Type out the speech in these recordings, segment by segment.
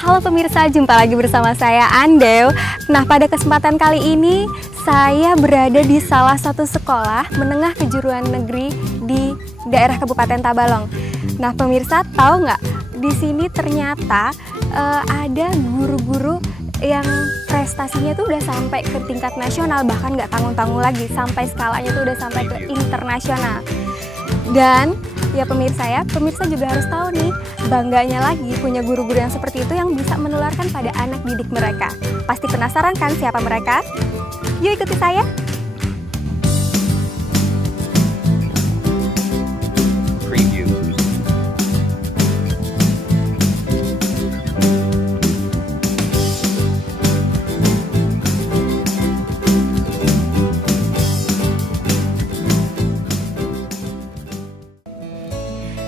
Halo pemirsa, jumpa lagi bersama saya Andew. Nah, pada kesempatan kali ini saya berada di salah satu sekolah menengah kejuruan negeri di daerah Kabupaten Tabalong. Nah, pemirsa tahu nggak? Di sini ternyata ada guru-guru yang prestasinya tuh udah sampai ke tingkat nasional, bahkan nggak tanggung-tanggung lagi, sampai skalanya tuh udah sampai ke internasional. Dan ya pemirsa juga harus tahu nih, bangganya lagi punya guru-guru yang seperti itu yang bisa menularkan pada anak didik mereka. Pasti penasaran kan siapa mereka? Yuk ikuti saya. Preview.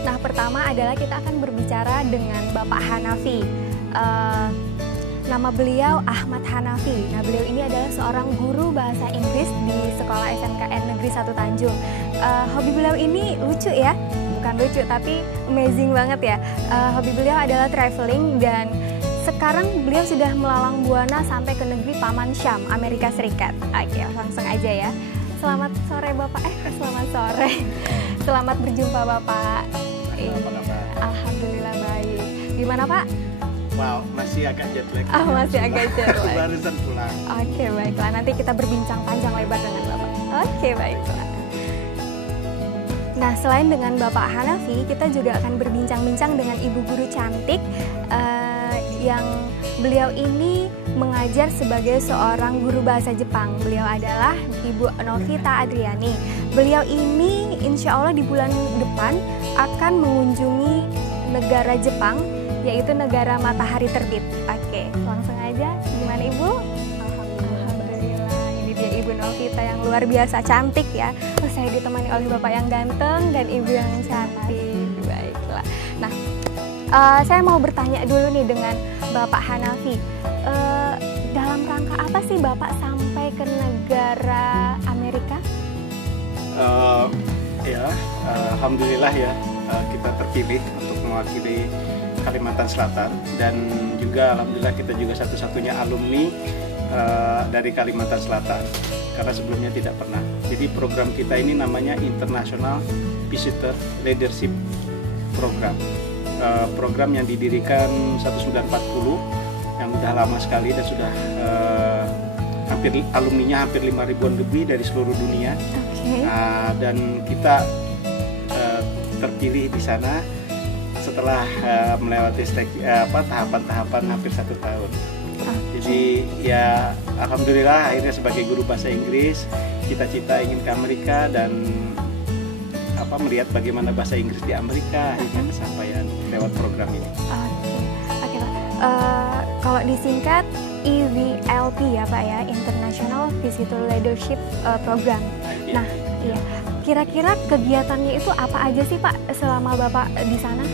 Nah, pertama adalah kita akan berbicara dengan Bapak Hanafi. Nama beliau Ahmad Hanafi. Nah, beliau ini adalah seorang guru bahasa Inggris di Sekolah SMKN Negeri 1 Tanjung. Hobi beliau ini lucu ya, bukan lucu tapi amazing banget ya. Hobi beliau adalah traveling dan sekarang beliau sudah melalang buana sampai ke negeri Paman Syam, Amerika Serikat. Oke, langsung aja ya. Selamat sore Bapak. Selamat sore. Selamat berjumpa Bapak. Alhamdulillah baik. Gimana Pak? Wow, masih agak jet lag. Masih agak jet lag. Barusan pulang. Oke, baiklah. Nanti kita berbincang panjang lebar dengan Bapak. Oke, baiklah. Nah, selain dengan Bapak Hanafi, kita juga akan berbincang-bincang dengan Ibu Guru cantik yang beliau ini mengajar sebagai seorang guru bahasa Jepang. Beliau adalah Ibu Novita Adriani. Beliau ini insya Allah di bulan depan akan mengunjungi negara Jepang, yaitu negara matahari terbit. Oke, langsung aja. Gimana Ibu? Alhamdulillah, ini dia Ibu Novita yang luar biasa cantik ya. Saya ditemani oleh Bapak yang ganteng dan Ibu yang cantik. Baiklah. Nah, saya mau bertanya dulu nih dengan Bapak Hanafi. Dalam rangka apa sih Bapak sampai ke negara Amerika? Alhamdulillah ya, kita terpilih untuk mewakili Kalimantan Selatan, dan juga alhamdulillah kita juga satu-satunya alumni dari Kalimantan Selatan, karena sebelumnya tidak pernah. Jadi program kita ini namanya International Visitor Leadership Program. Program yang didirikan 1940, yang sudah lama sekali dan sudah alumninya hampir 5.000-an lebih dari seluruh dunia. Okay. Dan kita terpilih di sana setelah melewati tahapan-tahapan hampir 1 tahun. Jadi ya alhamdulillah akhirnya sebagai guru bahasa Inggris, cita-cita ingin ke Amerika dan melihat bagaimana bahasa Inggris di Amerika, akhirnya kesampaian lewat program ini. Oke Pak. Kalau disingkat EVLP ya Pak ya, International Visitor Leadership Program. Nah, iya. Kira-kira kegiatannya itu apa aja sih Pak selama Bapak di sana?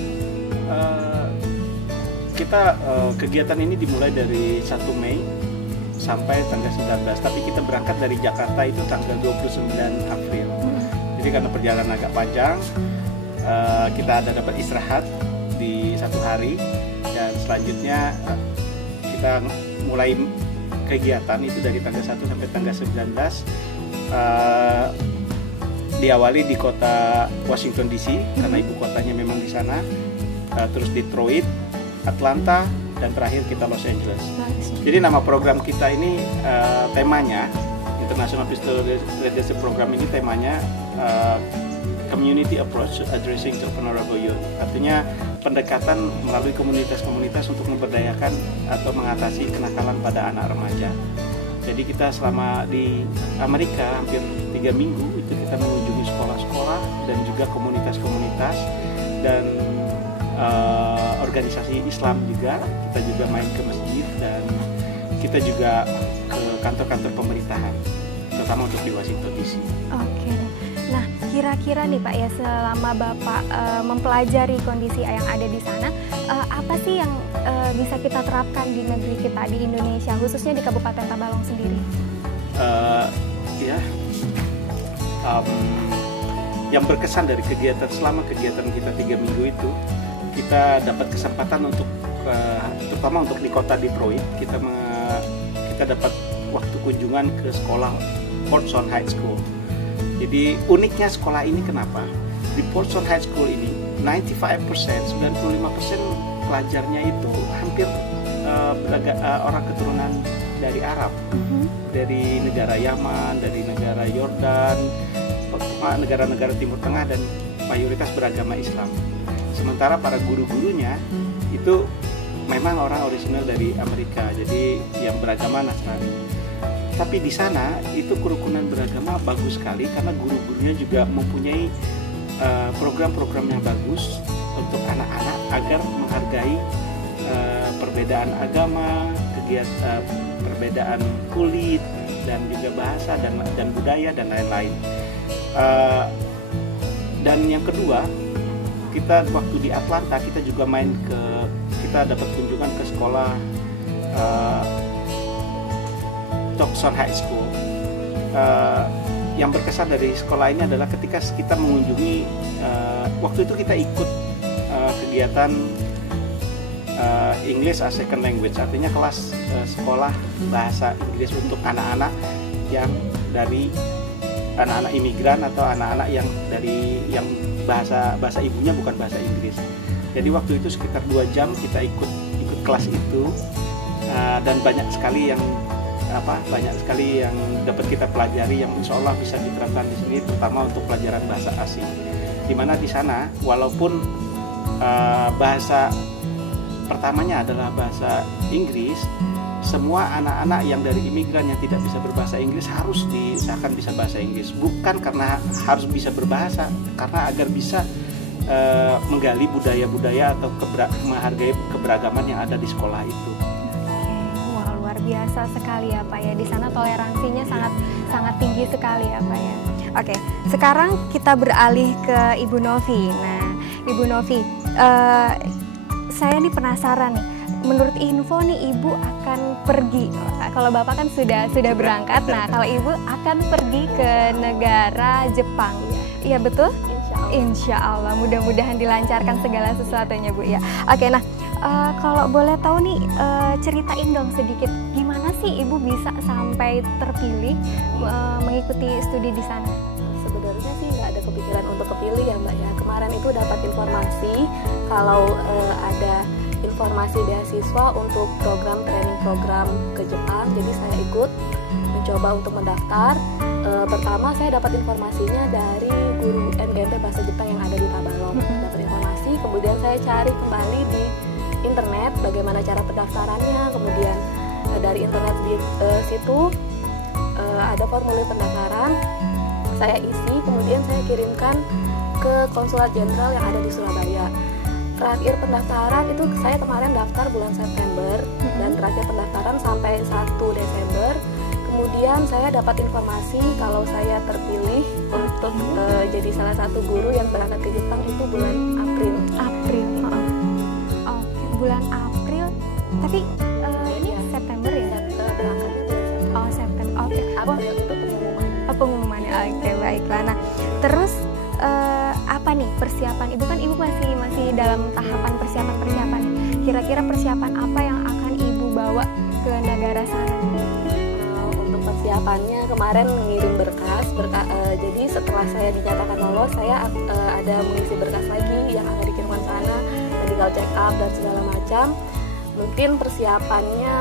Kegiatan ini dimulai dari 1 Mei sampai tanggal 19, tapi kita berangkat dari Jakarta itu tanggal 29 April. Jadi karena perjalanan agak panjang, kita ada dapat istirahat di 1 hari, dan selanjutnya kita mulai kegiatan itu dari tanggal 1 sampai tanggal 19. Diawali di kota Washington DC karena ibu kotanya memang di sana, terus Detroit, Atlanta, dan terakhir kita Los Angeles. Jadi nama program kita ini temanya International Visitor Leadership Program ini temanya Community Approach Addressing Vulnerable Youth. Artinya pendekatan melalui komunitas-komunitas untuk memberdayakan atau mengatasi kenakalan pada anak remaja. Jadi kita selama di Amerika hampir 3 minggu itu kita mengunjungi sekolah-sekolah dan juga komunitas-komunitas dan organisasi Islam juga. Kita juga main ke masjid dan kita juga ke kantor-kantor pemerintahan, terutama untuk di Washington DC. Oke. Nah, kira-kira nih Pak ya, selama Bapak mempelajari kondisi yang ada di sana, apa sih yang bisa kita terapkan di negeri kita, di Indonesia, khususnya di Kabupaten Tabalong sendiri? Yang berkesan dari selama kegiatan kita 3 minggu itu, kita dapat kesempatan untuk terutama untuk di kota Detroit, kita dapat waktu kunjungan ke sekolah Portson High School. Jadi uniknya sekolah ini kenapa? Di Portson High School ini 95%, 95% pelajarnya itu hampir orang keturunan dari Arab, dari negara Yaman, dari negara Yordan, negara-negara Timur Tengah, dan mayoritas beragama Islam. Sementara para guru-gurunya itu memang orang original dari Amerika, jadi yang beragama Nasrani. Tapi di sana itu kerukunan beragama bagus sekali karena guru-gurunya juga mempunyai program-program yang bagus untuk anak-anak agar menghargai perbedaan agama, perbedaan kulit, dan juga bahasa dan budaya dan lain-lain. Dan yang kedua, kita waktu di Atlanta kita juga kita dapat kunjungan ke sekolah Tucson High School. Yang berkesan dari sekolah ini adalah ketika kita mengunjungi, waktu itu kita ikut kegiatan English as Second Language, artinya kelas sekolah bahasa Inggris untuk anak-anak yang dari anak-anak imigran atau anak-anak yang bahasa ibunya bukan bahasa Inggris. Jadi waktu itu sekitar 2 jam kita ikut kelas itu, dan banyak sekali yang dapat kita pelajari yang insya Allah bisa diterapkan di sini, terutama untuk pelajaran bahasa asing. Dimana di sana walaupun bahasa pertamanya adalah bahasa Inggris, semua anak-anak yang dari imigran yang tidak bisa berbahasa Inggris harus diusahakan bisa bahasa Inggris. Bukan karena harus bisa berbahasa, karena agar bisa menggali budaya-budaya atau menghargai keberagaman yang ada di sekolah itu. Wah, luar biasa sekali ya Pak ya. Di sana toleransinya sangat tinggi sekali ya Pak ya. Oke, sekarang kita beralih ke Ibu Novi. Nah, Ibu Novi, saya nih penasaran nih. Menurut info nih Ibu akan pergi. Kalau Bapak kan sudah berangkat. Nah, kalau Ibu akan pergi ke negara Jepang. Iya betul? Insya Allah. Mudah-mudahan dilancarkan segala sesuatunya Bu ya. Oke, nah kalau boleh tahu nih, ceritain dong sedikit gimana sih Ibu bisa sampai terpilih mengikuti studi di sana? Sebenarnya sih nggak ada kepikiran untuk kepilih ya Mbak ya. Kemarin itu dapat informasi kalau ada informasi beasiswa untuk training program ke Jepang. Jadi saya ikut mencoba untuk mendaftar. Pertama saya dapat informasinya dari guru MGMP bahasa Jepang yang ada di Tabalong. Dapat informasi, kemudian saya cari kembali di internet bagaimana cara pendaftarannya. Kemudian dari internet di situ ada formulir pendaftaran, saya isi, kemudian saya kirimkan ke Konsulat Jenderal yang ada di Surabaya. Terakhir pendaftaran itu saya kemarin daftar bulan September, dan terakhir pendaftaran sampai 1 Desember. Kemudian saya dapat informasi kalau saya terpilih untuk jadi salah satu guru yang berangkat ke Jepang itu bulan April. Oke, bulan April. Tapi ini ya, September ya? Berangkatnya bulan September. Oh, September. Oke. April itu pengumuman. Pengumumannya. Oke, baiklah. Nah, terus apa nih persiapan? Ibu kan masih dalam tahapan persiapan. Kira-kira persiapan apa yang akan Ibu bawa ke negara sana? Untuk persiapannya kemarin mengirim berkas. Jadi setelah saya dinyatakan lolos, saya ada mengisi berkas lagi yang akan dikirimkan sana, medical check up dan segala macam. Mungkin persiapannya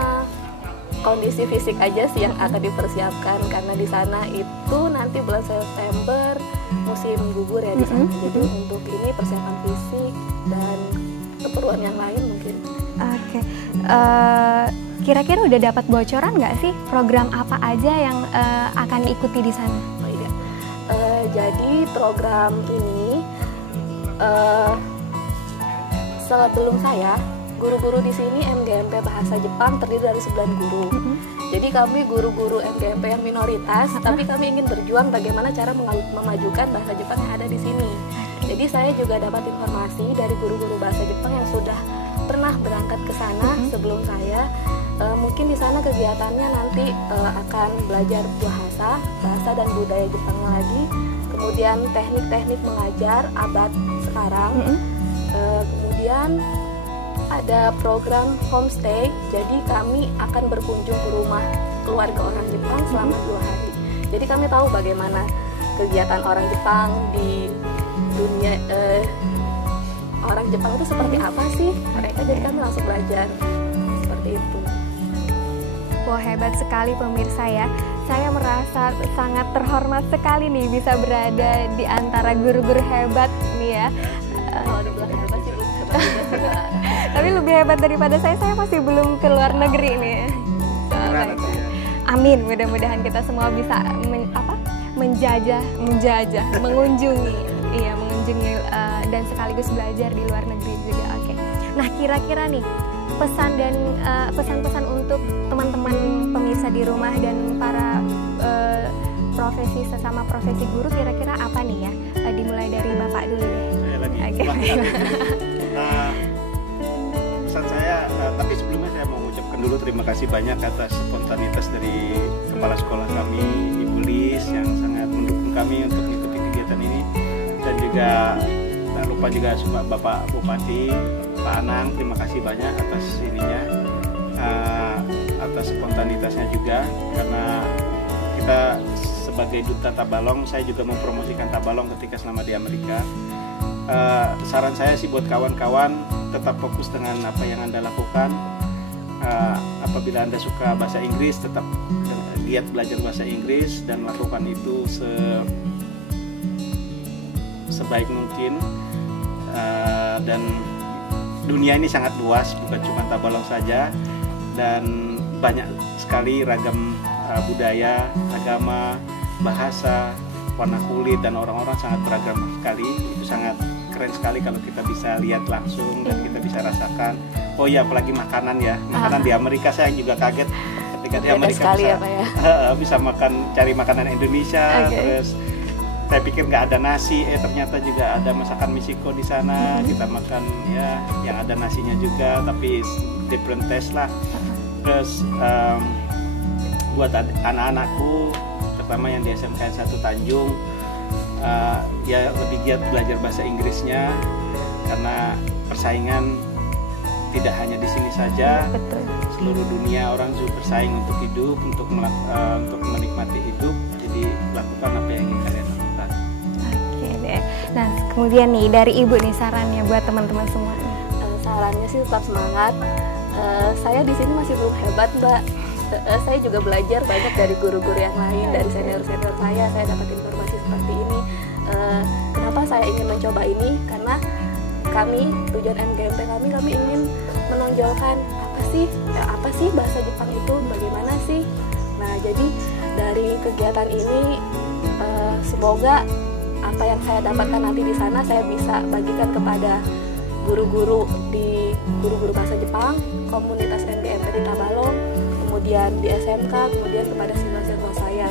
kondisi fisik aja sih yang akan dipersiapkan, karena di sana itu nanti bulan September musim gugur ya di sana. Jadi untuk ini persiapan fisik dan keperluan yang lain mungkin. Oke. Kira-kira udah dapat bocoran nggak sih program apa aja yang akan diikuti di sana? Oh iya. Jadi program ini sebelum saya, guru-guru di sini MGMP Bahasa Jepang terdiri dari 9 guru. Jadi kami guru-guru MGMP yang minoritas, tapi kami ingin berjuang bagaimana cara memajukan bahasa Jepang yang ada di sini. Jadi saya juga dapat informasi dari guru-guru bahasa Jepang yang sudah pernah berangkat ke sana sebelum saya. Mungkin di sana kegiatannya nanti akan belajar bahasa dan budaya Jepangnya lagi. Kemudian teknik-teknik mengajar abad sekarang. Kemudian ada program homestay, jadi kami akan berkunjung ke rumah keluarga orang Jepang selama 2 hari. Jadi kami tahu bagaimana kegiatan orang Jepang di dunia, orang Jepang itu seperti apa sih mereka, jadi kami langsung belajar seperti itu. Wah, hebat sekali pemirsa ya. Saya merasa sangat terhormat sekali nih bisa berada di antara guru-guru hebat nih ya. Kalau dibilang hebat sih belum hebat juga. Tapi lebih hebat daripada saya masih belum ke luar negeri nih. Amin, mudah-mudahan kita semua bisa mengunjungi dan sekaligus belajar di luar negeri juga. Oke. Nah, kira-kira nih pesan dan pesan-pesan untuk teman-teman pemirsa di rumah dan para sesama profesi guru, kira-kira apa nih ya? Dimulai dari Bapak dulu deh. Saya lagi. Okay. Pesan saya, tapi sebelumnya saya mau mengucapkan dulu terima kasih banyak atas spontanitas dari kepala sekolah kami, Ibu Lis, yang sangat mendukung kami untuk mengikuti kegiatan ini, dan juga tak lupa juga Bapak Bupati, Pak Anang, terima kasih banyak atas ininya, atas spontanitasnya juga, karena kita sebagai duta Tabalong, saya juga mempromosikan Tabalong ketika selama di Amerika. Saran saya sih buat kawan-kawan, tetap fokus dengan apa yang Anda lakukan. Apabila Anda suka bahasa Inggris, tetap giat belajar bahasa Inggris dan lakukan itu sebaik mungkin. Dan dunia ini sangat luas, bukan cuma Tabalong saja, dan banyak sekali ragam budaya, agama, bahasa, warna kulit, dan orang-orang sangat beragam sekali. Itu sangat keren sekali kalau kita bisa lihat langsung dan kita bisa rasakan. Oh iya, apalagi makanan ya, makanan di Amerika saya juga kaget ketika di Amerika bisa cari makanan Indonesia. Terus saya pikir nggak ada nasi, ternyata juga ada masakan Meksiko di sana. Kita makan ya yang ada nasinya juga, tapi different taste lah. Terus buat anak-anakku, terutama yang di SMK 1 Tanjung, ya lebih giat belajar bahasa Inggrisnya, karena persaingan tidak hanya di sini saja. Betul. Seluruh dunia orang juga bersaing untuk hidup, untuk menikmati hidup. Jadi lakukan apa yang ingin kalian lakukan. Oke deh. Nah, kemudian nih dari Ibu nih sarannya buat teman-teman semua. Sarannya sih tetap semangat. Saya di sini masih belum hebat, Mbak. Saya juga belajar banyak dari guru-guru yang lain, dari senior-senior saya dapat informasi seperti ini. Kenapa saya ingin mencoba ini? Karena kami, tujuan MGMP kami ingin menonjolkan apa sih bahasa Jepang itu, bagaimana sih. Nah, jadi dari kegiatan ini semoga apa yang saya dapatkan nanti di sana saya bisa bagikan kepada guru-guru bahasa Jepang, komunitas MGMP di Tabalong, kemudian di SMK, kemudian kepada siswa-siswa saya.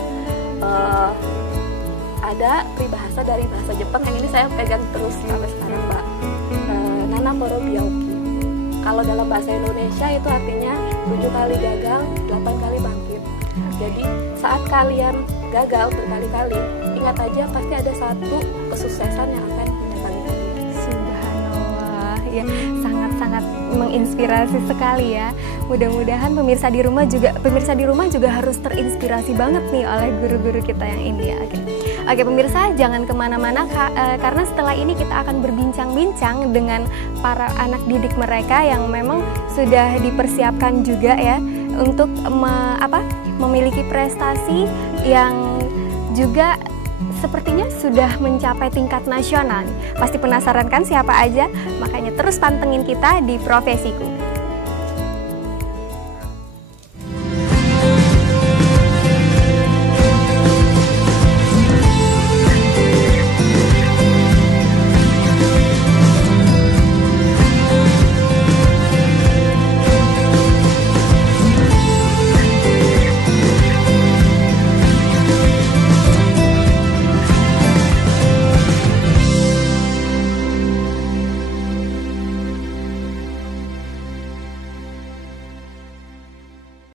Ada peribahasa dari bahasa Jepang yang ini saya pegang terus sampai sekarang, Mbak. Nana Koro Byaoki. Kalau dalam bahasa Indonesia itu artinya 7 kali gagal, 8 kali bangkit. Jadi saat kalian gagal berkali-kali, ingat aja pasti ada satu kesuksesan yang akan mendatangi kalian. Subhanallah, ya sangat-sangat menginspirasi sekali ya. Mudah-mudahan pemirsa di rumah juga harus terinspirasi banget nih oleh guru-guru kita yang ini ya. Oke pemirsa, jangan kemana-mana karena setelah ini kita akan berbincang-bincang dengan para anak didik mereka yang memang sudah dipersiapkan juga ya untuk memiliki prestasi yang juga sepertinya sudah mencapai tingkat nasional. Pasti penasaran kan siapa aja? Makanya terus pantengin kita di Profesiku.